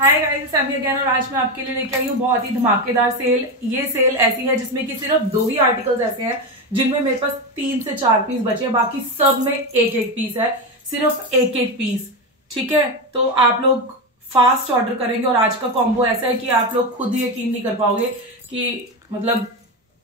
Hi guys, Sami again और आज मैं आपके लिए लेके आई हूँ बहुत ही धमाकेदार सेल। ये सेल ऐसी है जिसमें कि सिर्फ 2 ही आर्टिकल्स ऐसे हैं जिनमें मेरे पास 3 से 4 पीस बचे हैं, बाकी सब में एक एक पीस है, सिर्फ एक एक पीस। ठीक है, तो आप लोग फास्ट ऑर्डर करेंगे और आज का कॉम्बो ऐसा है कि आप लोग खुद ही यकीन नहीं कर पाओगे कि मतलब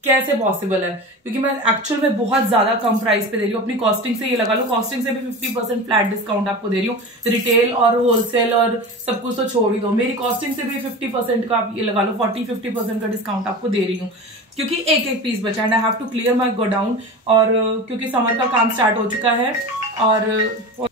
कैसे पॉसिबल है, क्योंकि मैं एक्चुअल में बहुत ज्यादा कम प्राइस पे दे रही हूँ। अपनी कॉस्टिंग से ये लगा लो, कॉस्टिंग से भी 50% फ्लैट डिस्काउंट आपको दे रही हूँ। रिटेल और होलसेल और सब कुछ तो छोड़ ही दो, मेरी कॉस्टिंग से भी 50% का आप ये लगा लो, 40-50% का डिस्काउंट आपको दे रही हूँ, क्योंकि एक एक पीस बचा है। I have to clear my godown, और क्योंकि समर का काम स्टार्ट हो चुका है और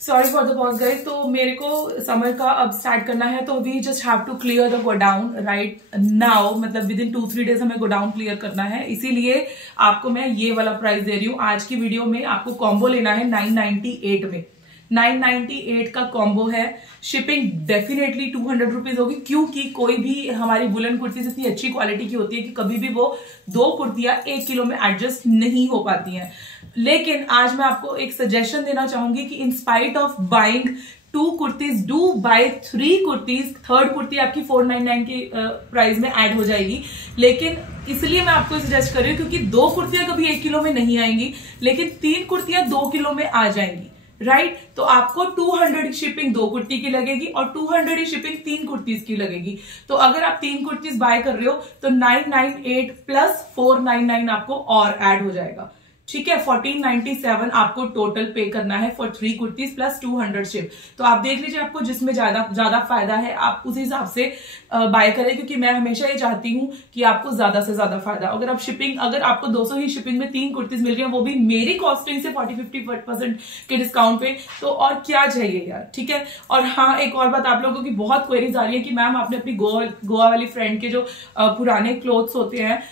sorry for the pause guys, तो मेरे को समर का अब स्टार्ट करना है, तो we just have to clear the godown right now, मतलब विद इन 2-3 डेज हमें गोडाउन क्लियर करना है। इसीलिए आपको मैं ये वाला प्राइस दे रही हूँ। आज की वीडियो में आपको कॉम्बो लेना है 998 में, 998 का कॉम्बो है। शिपिंग डेफिनेटली 200 रुपीज होगी, क्योंकि कोई भी हमारी वुलन कुर्तीज इतनी अच्छी क्वालिटी की होती है कि कभी भी वो 2 कुर्तियां 1 किलो में एडजस्ट नहीं हो पाती हैं। लेकिन आज मैं आपको एक सजेशन देना चाहूंगी कि in spite of buying 2 kurtis, do buy 3 kurtis. 3rd kurti आपकी 499 की प्राइस में ऐड हो जाएगी, लेकिन इसलिए मैं आपको सजेस्ट कर रही हूँ क्योंकि 2 कुर्तियां कभी 1 किलो में नहीं आएंगी, लेकिन 3 कुर्तियां 2 किलो में आ जाएंगी राइट। तो आपको 200 शिपिंग 2 कुर्ती की लगेगी और 200 ही शिपिंग 3 कुर्तीज की लगेगी। तो अगर आप 3 कुर्तीज बाय कर रहे हो तो 998 प्लस 499 आपको और ऐड हो जाएगा। ठीक है, 1497 आपको टोटल पे करना है फॉर 3 कुर्तीज प्लस 200 शिप। तो आप देख लीजिए आपको जिसमें ज्यादा फायदा है आप उस हिसाब से बाय करें, क्योंकि मैं हमेशा ये चाहती हूं कि आपको ज्यादा से ज्यादा फायदा। अगर आपको 200 ही शिपिंग में 3 कुर्तीज मिल रही है, वो भी मेरी कॉस्टिंग से 40-50% के डिस्काउंट पे, तो और क्या चाहिए यार। ठीक है, और हाँ एक और बात, आप लोगों की बहुत क्वेरीज आ रही है कि मैम आपने अपनी गोवा वाली फ्रेंड के जो पुराने क्लोथ्स होते हैं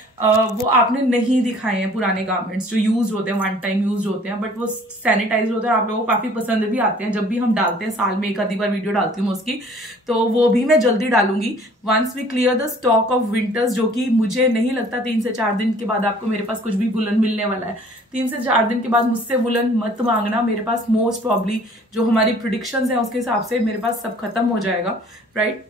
वो आपने नहीं दिखाए हैं, पुराने गारमेंट्स जो यूज होते हैं, 1 टाइम यूज होते हैं, बट वो सैनिटाइज होते हैं, आप लोगों को काफी पसंद भी आते हैं। जब भी हम डालते हैं, साल में 1 आधी बार वीडियो डालती हूँ उसकी, तो वो भी मैं जल्दी डालूंगी once we clear the stock of winters, जो कि मुझे नहीं लगता 3 से 4 दिन के बाद आपको मेरे पास कुछ भी वुलन मिलने वाला है। 3 से 4 दिन के बाद मुझसे वुलन मत मांगना, मेरे पास मोस्ट प्रॉब्ली जो हमारी प्रिडिक्शंस हैं उसके हिसाब से मेरे पास सब खत्म हो जाएगा राइट।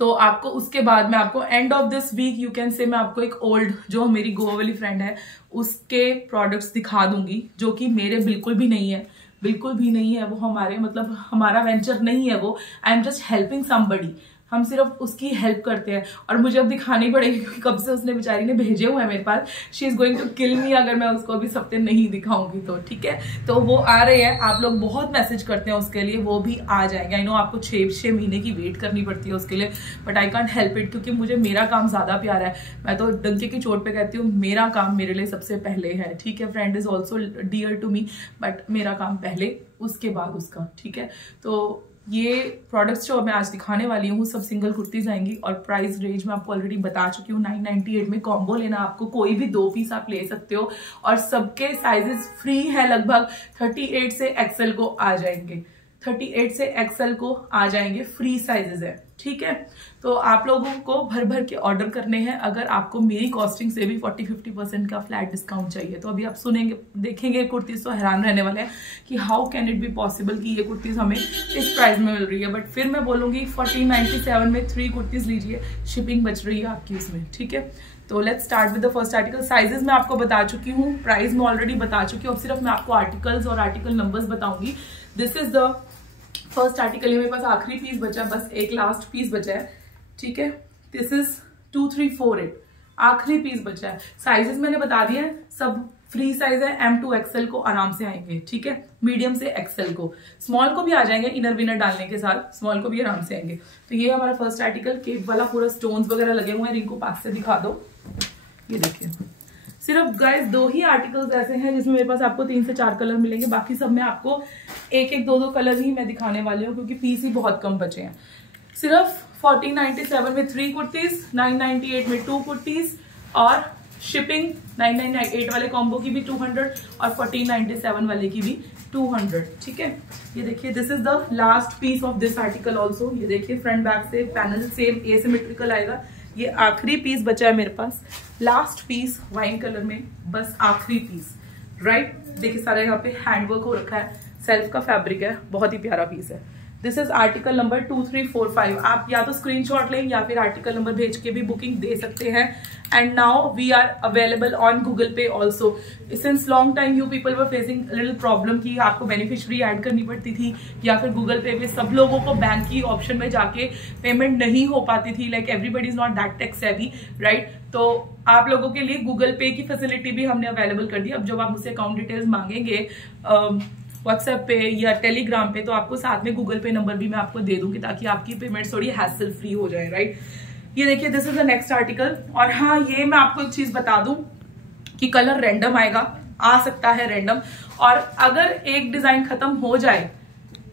तो आपको उसके बाद मैं आपको end of this week you can say मैं आपको एक ओल्ड जो मेरी गोवा वाली फ्रेंड है उसके प्रोडक्ट्स दिखा दूंगी, जो कि मेरे बिल्कुल भी नहीं है, बिल्कुल भी नहीं है वो हमारे, मतलब हमारा वेंचर नहीं है वो। I am just helping somebody, हम सिर्फ उसकी हेल्प करते हैं। और मुझे अब दिखानी पड़ेगी क्योंकि कब से उसने बेचारी ने भेजे हुए हैं मेरे पास। She is going to kill me अगर मैं उसको अभी सप्ते नहीं दिखाऊंगी तो। ठीक है, तो वो आ रहे हैं, आप लोग बहुत मैसेज करते हैं उसके लिए, वो भी आ जाएंगे। आई नो आपको 6 महीने की वेट करनी पड़ती है उसके लिए, but I can't help it, क्योंकि मुझे मेरा काम ज्यादा प्यारा है। मैं तो डंके की चोट पे कहती हूँ मेरा काम मेरे लिए सबसे पहले है। ठीक है, friend is also dear to me, but मेरा काम पहले, उसके बाद उसका। ठीक है, तो ये प्रोडक्ट्स जो मैं आज दिखाने वाली हूँ सब सिंगल कुर्तीज आएंगी, और प्राइस रेंज मैं आपको ऑलरेडी बता चुकी हूँ। 998 में कॉम्बो लेना आपको, कोई भी 2 पीस आप ले सकते हो, और सबके साइजेस फ्री है। लगभग 38 से एक्सएल को आ जाएंगे, 38 से एक्सएल को आ जाएंगे, फ्री साइजेस है। ठीक है, तो आप लोगों को भर भर के ऑर्डर करने हैं अगर आपको मेरी कॉस्टिंग से भी 40-50% का फ्लैट डिस्काउंट चाहिए। तो अभी आप सुनेंगे, देखेंगे कुर्तीज तो हैरान रहने वाले हैं कि how can it be possible कि ये कुर्तीज हमें इस प्राइस में मिल रही है। बट फिर मैं बोलूंगी 1497 में 3 कुर्तीज लीजिए, शिपिंग बच रही है आपकी उसमें। ठीक है, तो let's start with the first article. Sizes मैं आपको बता चुकी हूँ, प्राइस मैं ऑलरेडी बता चुकी हूँ, अब सिर्फ मैं आपको आर्टिकल्स और आर्टिकल नंबर्स बताऊंगी। This is the first article, ये मेरे पास आखिरी पीस बचा, बस एक लास्ट पीस बचा है। ठीक है, दिस इज 2348, आखिरी पीस बचा है। साइजेस मैंने बता दिए हैं, सब फ्री साइज है, M to XL को आराम से आएंगे। ठीक है, मीडियम से XL को, स्मॉल को भी आ जाएंगे इनर विनर डालने के साथ, स्मॉल को भी आराम से आएंगे। तो ये हमारा फर्स्ट आर्टिकल, केप वाला पूरा स्टोन्स वगैरह लगे हुए हैं। रिंग को पास से दिखा दो, ये देखिए। सिर्फ गाइस 2 ही आर्टिकल्स ऐसे हैं जिसमें मेरे पास आपको 3 से 4 कलर मिलेंगे, बाकी सब में आपको 1-1, 2-2 कलर ही मैं दिखाने वाली हूँ, क्योंकि पीस ही बहुत कम बचे हैं। सिर्फ 1497 में 3 कुर्तीज, 998 में 2 कुर्तीज, और शिपिंग 998 वाले कॉम्बो की भी 200 और 1497 वाले की भी 200। ठीक है, ये देखिए, this is the last piece of this article also. ये देखिए, फ्रंट बैक से पैनल सेम एसिमेट्रिकल आएगा। ये आखिरी पीस बचा है मेरे पास, लास्ट पीस वाइन कलर में, बस आखिरी पीस राइट। देखिए सारा यहाँ पे हैंडवर्क हो रखा है, सेल्फ का फैब्रिक है, बहुत ही प्यारा पीस है। This is article number 2345। आप या तो स्क्रीनशॉट लें या फिर आर्टिकल नंबर भेज के भी बुकिंग दे सकते हैं। And now we are available on Google Pay also. Since long time you people were facing little problem कि आपको बेनिफिशियरी ऐड करनी पड़ती थी या फिर गूगल पे सब लोगों को बैंक की ऑप्शन में जाके पेमेंट नहीं हो पाती थी। Like everybody is not that tech savvy, right? तो आप लोगों के लिए गूगल पे की फैसिलिटी भी हमने अवेलेबल कर दी। अब जब आप मुझसे अकाउंट डिटेल्स मांगेंगे व्हाट्सएप पे या टेलीग्राम पे, तो आपको साथ में गूगल पे नंबर भी मैं आपको दे दूंगी ताकि आपकी पेमेंट थोड़ी हैसल फ्री हो जाए, राइट? ये देखिए, this is the next article. और हाँ, ये मैं आपको एक चीज बता दूं कि कलर रैंडम आएगा, आ सकता है रैंडम। और अगर एक डिजाइन खत्म हो जाए,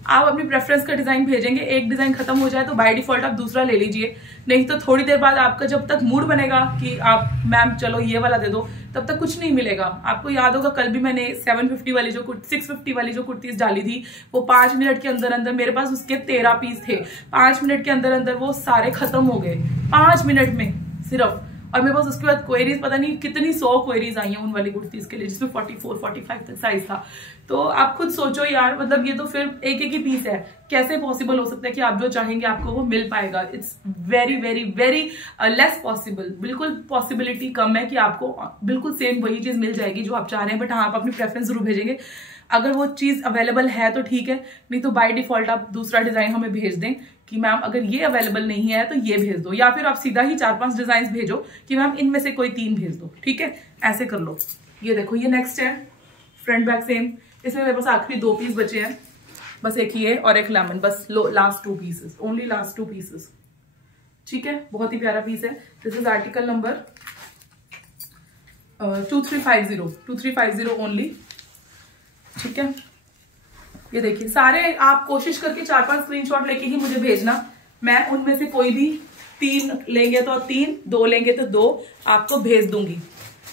आप अपनी प्रेफरेंस का डिजाइन भेजेंगे, एक डिजाइन खत्म हो जाए तो बाय डिफॉल्ट आप दूसरा ले लीजिए। नहीं तो थोड़ी देर बाद आपका जब तक मूड बनेगा कि आप मैम चलो ये वाला दे दो, तब तक कुछ नहीं मिलेगा। आपको याद होगा कल भी मैंने 650 वाली जो कुर्तीज डाली थी, वो 5 मिनट के अंदर अंदर मेरे पास उसके 13 पीस थे। 5 मिनट के अंदर अंदर वो सारे खत्म हो गए, 5 मिनट में सिर्फ। और मेरे पास उसके बाद क्वेरीज पता नहीं कितनी 100 क्वेरीज आई हैं उन वाली कुर्तीज के लिए, जिसमें 44-45 तक साइज था। तो आप खुद सोचो यार, मतलब ये तो फिर एक ही पीस है, कैसे पॉसिबल हो सकता है कि आप जो चाहेंगे आपको वो मिल पाएगा? It's very very very less possible. बिल्कुल पॉसिबिलिटी कम है कि आपको बिल्कुल सेम वही चीज मिल जाएगी जो आप चाह रहे हैं। बट हाँ, आप अपनी प्रेफरेंस जरूर भेजेंगे। अगर वो चीज अवेलेबल है तो ठीक है, नहीं तो बाय डिफॉल्ट आप दूसरा डिजाइन हमें भेज दें कि मैम अगर ये अवेलेबल नहीं है तो ये भेज दो, या फिर आप सीधा ही 4-5 डिजाइन भेजो कि मैम इनमें से कोई 3 भेज दो, ठीक है? ऐसे कर लो। ये देखो, ये नेक्स्ट है, फ्रंट बैक सेम। इसमें मेरे पास आखिरी 2 पीस बचे हैं, बस एक ये और एक लेमन, बस last 2 pieces, only last 2 pieces, ठीक है? बहुत ही प्यारा पीस है। This is article number 2350 only, ठीक है? ये देखिए, सारे आप कोशिश करके 4-5 स्क्रीनशॉट लेके ही मुझे भेजना। मैं उनमें से कोई भी 3 लेंगे तो 3, 2 लेंगे तो 2 आपको भेज दूंगी।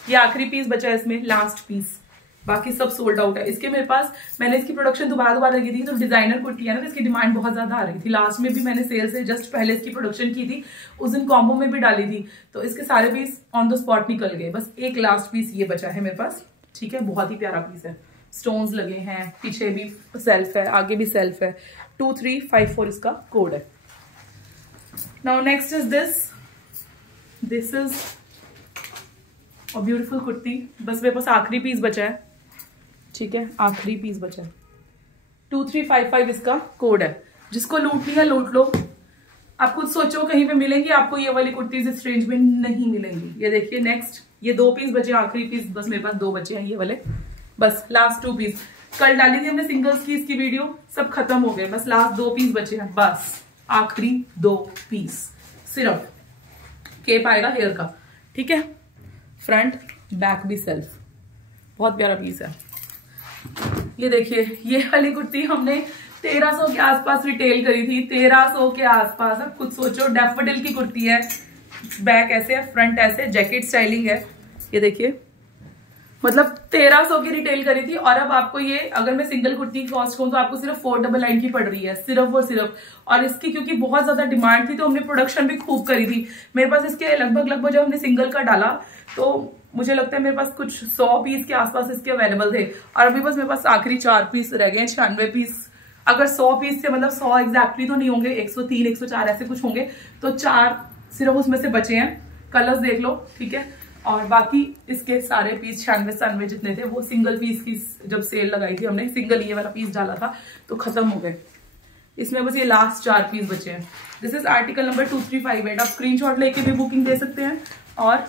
ये आखिरी पीस बचा है इसमें, लास्ट पीस, बाकी सब सोल्ड आउट है। इसके मेरे पास, मैंने इसकी प्रोडक्शन दोबारा लगी थी, तो डिजाइनर कुर्ती है ना, तो इसकी डिमांड बहुत ज्यादा आ रही थी। लास्ट में भी मैंने सेल से जस्ट पहले इसकी प्रोडक्शन की थी, उस दिन कॉम्बो में भी डाली थी, तो इसके सारे पीस ऑन द स्पॉट निकल गए। बस एक लास्ट पीस ये बचा है मेरे पास, ठीक है? बहुत ही प्यारा पीस है, स्टोन्स लगे हैं, पीछे भी सेल्फ है, आगे भी सेल्फ है। 2354 इसका कोड है। Now next is this is a beautiful kurti. बस मेरे पास आखिरी पीस बचा है, ठीक है? आखिरी पीस बचा है। 2355 इसका कोड है। जिसको लूटनी है लूट लो। आप खुद सोचो, कहीं पे मिलेंगी आपको ये वाली कुर्तीज इस रेंज में? नहीं मिलेंगी। ये देखिए नेक्स्ट, ये 2 पीस बचे, आखिरी पीस बस मेरे पास 2 बचे हैं ये वाले, बस लास्ट 2 पीस। कल डाली थी हमने सिंगल्स की इसकी वीडियो, सब खत्म हो गए, बस लास्ट 2 पीस बचे हैं, बस आखिरी 2 पीस सिर्फ। केप आएगा हेयर का, ठीक है? फ्रंट बैक भी सेल्फ, बहुत प्यारा पीस है। ये देखिए, ये वाली कुर्ती हमने 1300 के आसपास रिटेल करी थी, 1300 के आसपास। अब खुद सोचो, डैफोडिल की कुर्ती है, बैक ऐसे है, फ्रंट ऐसे, जैकेट स्टाइलिंग है। ये देखिए, मतलब 1300 की रिटेल करी थी, और अब आपको ये, अगर मैं सिंगल कुर्ती की कॉस्ट कहूँ तो आपको सिर्फ 499 की पड़ रही है, सिर्फ और सिर्फ। और इसकी क्योंकि बहुत ज्यादा डिमांड थी तो हमने प्रोडक्शन भी खूब करी थी। मेरे पास इसके लगभग जब हमने सिंगल का डाला तो मुझे लगता है मेरे पास कुछ 100 पीस के आसपास इसके अवेलेबल थे, और अभी बस मेरे पास आखिरी 4 पीस रह गए, 96 पीस। अगर 100 पीस से, मतलब 100 एग्जैक्टली तो नहीं होंगे, 103, 104 ऐसे कुछ होंगे, तो 4 सिर्फ उसमें से बचे हैं। कलर्स देख लो, ठीक है? और बाकी इसके सारे पीस 96-97 जितने थे वो सिंगल पीस की जब सेल लगाई थी हमने, सिंगल ये वाला पीस डाला था तो खत्म हो गए। इसमें बस ये लास्ट 4 पीस बचे हैं। This is article number 2358। आप स्क्रीनशॉट लेके भी बुकिंग दे सकते हैं और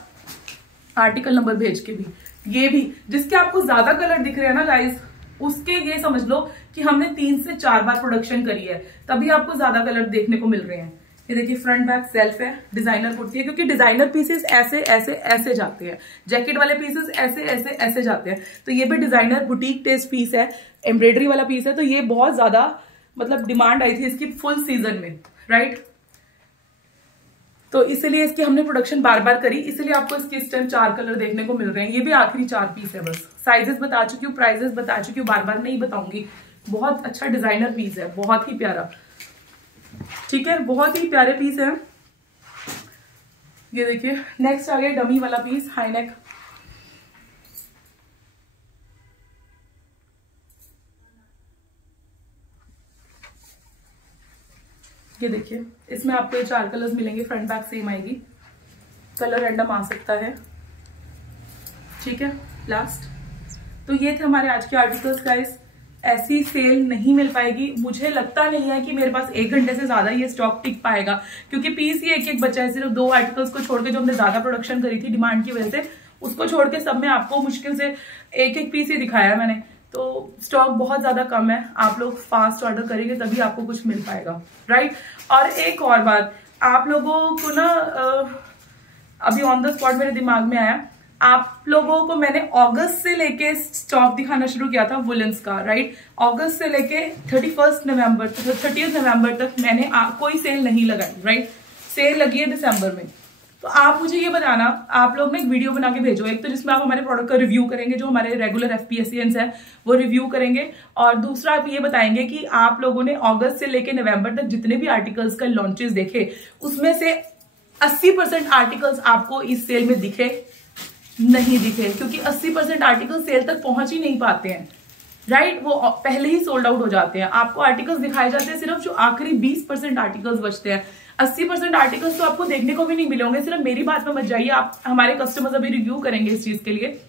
आर्टिकल नंबर भेज के भी। ये भी जिसके आपको ज्यादा कलर दिख रहे हैं ना गाइस, उसके ये समझ लो कि हमने 3 से 4 बार प्रोडक्शन करी है, तभी आपको ज्यादा कलर देखने को मिल रहे हैं। ये देखिए, फ्रंट बैक सेल्फ है, डिजाइनर कुर्ती है, क्योंकि डिजाइनर पीसेस ऐसे ऐसे ऐसे जाते हैं, जैकेट वाले पीसेस ऐसे ऐसे ऐसे जाते हैं, तो ये भी डिजाइनर बुटीक टेस्ट पीस है, एम्ब्रॉयडरी वाला पीस है, तो ये बहुत ज्यादा मतलब डिमांड आई थी इसकी फुल सीजन में, राइट? तो इसलिए इसकी हमने प्रोडक्शन बार बार करी, इसलिए आपको इसके इस टाइम 4 कलर देखने को मिल रहे हैं। ये भी आखिरी 4 पीस है बस। साइजेस बता चुकी हूँ, प्राइजेस बता चुकी हूँ, बार बार नहीं बताऊंगी। बहुत अच्छा डिजाइनर पीस है, बहुत ही प्यारा, ठीक है? बहुत ही प्यारे पीस है। ये देखिए, नेक्स्ट आ गया डमी वाला पीस, हाई नेक। ये देखिए, इसमें आपको ये 4 कलर्स मिलेंगे, फ्रंट बैक सेम आएगी, कलर रैंडम आ सकता है, ठीक है। लास्ट, तो ये थे हमारे आज के आर्टिकल्स गाइस। ऐसी सेल नहीं मिल पाएगी, मुझे लगता नहीं है कि मेरे पास 1 घंटे से ज्यादा ये स्टॉक टिक पाएगा, क्योंकि पीस ही एक बचा है, सिर्फ 2 आर्टिकल्स को छोड़ के जो हमने ज्यादा प्रोडक्शन करी थी डिमांड की वजह से, उसको छोड़ के सब में आपको मुश्किल से 1 पीस ही दिखाया है मैंने। तो स्टॉक बहुत ज्यादा कम है, आप लोग फास्ट ऑर्डर करेंगे तभी आपको कुछ मिल पाएगा, राइट। और एक और बात, आप लोगों को ना अभी ऑन द स्पॉट मेरे दिमाग में आया, आप लोगों को मैंने अगस्त से लेके स्टॉक दिखाना शुरू किया था वुलेंस का, राइट। अगस्त से लेके 30 नवंबर तक मैंने कोई सेल नहीं लगाई, राइट। सेल लगी है दिसंबर में। तो आप मुझे ये बताना, आप लोग ना एक वीडियो बना के भेजो, एक तो जिसमें आप हमारे प्रोडक्ट का रिव्यू करेंगे, जो हमारे रेगुलर FPSCNs है वो रिव्यू करेंगे, और दूसरा आप ये बताएंगे कि आप लोगों ने अगस्त से लेके नवंबर तक जितने भी आर्टिकल्स का लॉन्चेस देखे, उसमें से 80% आर्टिकल्स आपको इस सेल में दिखे नहीं दिखे, क्योंकि 80% आर्टिकल सेल तक पहुंच ही नहीं पाते हैं, राइट। वो पहले ही सोल्ड आउट हो जाते हैं। आपको आर्टिकल्स दिखाए जाते हैं सिर्फ जो आखिरी 20% आर्टिकल्स बचते हैं, 80% आर्टिकल्स तो आपको देखने को भी नहीं मिलेंगे। सिर्फ मेरी बात में मत जाइए, आप हमारे कस्टमर्स अभी रिव्यू करेंगे इस चीज के लिए,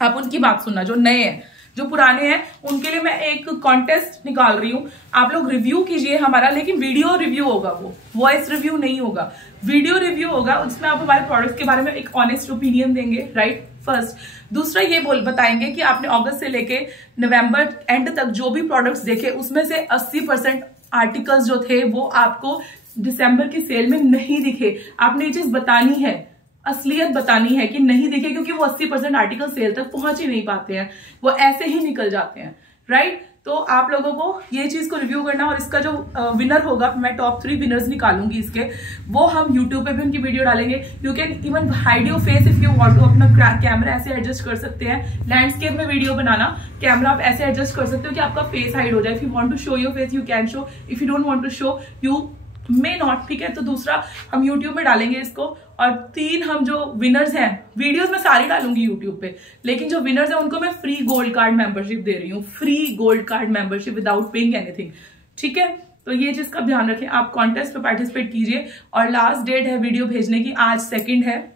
आप उनकी बात सुनना, जो नए हैं, जो पुराने हैं उनके लिए मैं एक कॉन्टेस्ट निकाल रही हूं। आप लोग रिव्यू कीजिए हमारा, लेकिन वीडियो रिव्यू होगा, वो वॉइस रिव्यू नहीं होगा, वीडियो रिव्यू होगा। उसमें आप हमारे प्रोडक्ट के बारे में एक ऑनेस्ट ओपिनियन देंगे, राइट, फर्स्ट। दूसरा ये बताएंगे कि आपने अगस्त से लेके नवंबर एंड तक जो भी प्रोडक्ट्स देखे, उसमें से 80% आर्टिकल्स जो थे वो आपको दिसंबर की सेल में नहीं दिखे। आपने ये चीज बतानी है, असलियत बतानी है कि नहीं दिखे, क्योंकि वो 80% आर्टिकल सेल तक पहुंच ही नहीं पाते हैं, वो ऐसे ही निकल जाते हैं, राइट। तो आप लोगों को ये चीज को रिव्यू करना, और इसका जो विनर होगा, मैं टॉप 3 विनर्स निकालूंगी इसके, वो हम यूट्यूब पे भी उनकी वीडियो डालेंगे। You can even hide your face if you want to. अपना कैमरा ऐसे एडजस्ट कर सकते हैं, लैंडस्केप में वीडियो बनाना, कैमरा आप ऐसे एडजस्ट कर सकते हो कि आपका फेस हाइड हो जाए। If you want to show your face you can show, if you don't want to show you may not, ठीक है। तो दूसरा हम यूट्यूब में डालेंगे इसको, और 3 हम जो विनर्स हैं, वीडियोस में सारी डालूंगी यूट्यूब पे, लेकिन जो विनर्स हैं उनको मैं फ्री गोल्ड कार्ड मेंबरशिप दे रही हूँ, free gold card membership without paying anything, ठीक है। तो ये चीज का ध्यान रखें, आप कॉन्टेस्ट में पार्टिसिपेट कीजिए, और लास्ट डेट है वीडियो भेजने की, आज 2 है,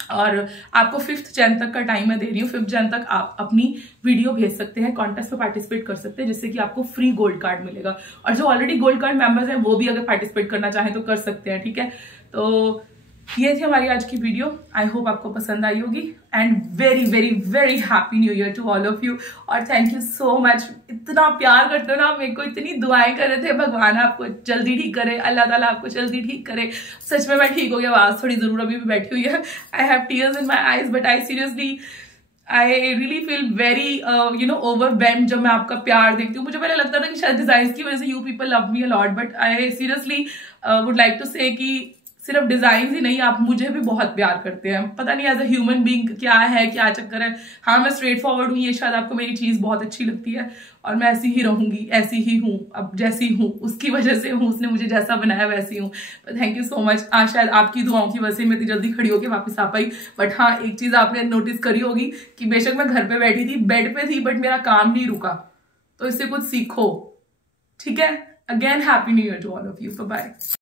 और आपको 5 जन तक का टाइम मैं दे रही हूँ। 5 जन तक आप अपनी वीडियो भेज सकते हैं, कॉन्टेस्ट में पार्टिसिपेट कर सकते हैं, जिससे कि आपको फ्री गोल्ड कार्ड मिलेगा। और जो ऑलरेडी गोल्ड कार्ड मेंबर्स हैं वो भी अगर पार्टिसिपेट करना चाहें तो कर सकते हैं, ठीक है। तो ये थी हमारी आज की वीडियो, आई होप आपको पसंद आई होगी, and very very very happy new year to all of you. और थैंक यू सो मच, इतना प्यार करते हो ना, मेरे को इतनी दुआएं कर रहे थे, भगवान आपको जल्दी ठीक करे, अल्लाह ताला आपको जल्दी ठीक करे। सच में मैं ठीक हो गया, आवाज थोड़ी जरूर अभी भी बैठी हुई है, I have tears in my eyes, but I seriously I really feel very overwhelmed जब मैं आपका प्यार देखती हूँ। मुझे पहले लगता था कि शायद डिजाइन की वजह से you people love me a lot, but I seriously would like to say कि सिर्फ डिजाइन ही नहीं, आप मुझे भी बहुत प्यार करते हैं। पता नहीं एज अ ह्यूमन बीइंग क्या है, क्या चक्कर है। हाँ, मैं स्ट्रेट फॉरवर्ड हूँ, ये शायद आपको मेरी चीज बहुत अच्छी लगती है, और मैं ऐसी ही रहूंगी, ऐसी ही हूँ, अब जैसी हूँ उसकी वजह से हूँ, उसने मुझे जैसा बनाया वैसी हूँ। Thank you so much. शायद आपकी दुआओं की वजह से मैं इतनी जल्दी खड़ी होकर वापस आ पाई। बट हाँ, एक चीज आपने नोटिस करी होगी कि बेशक मैं घर पे बैठी थी, बेड पे थी, बट मेरा काम नहीं रुका। तो इससे कुछ सीखो, ठीक है। Again happy new year to all of you, bye.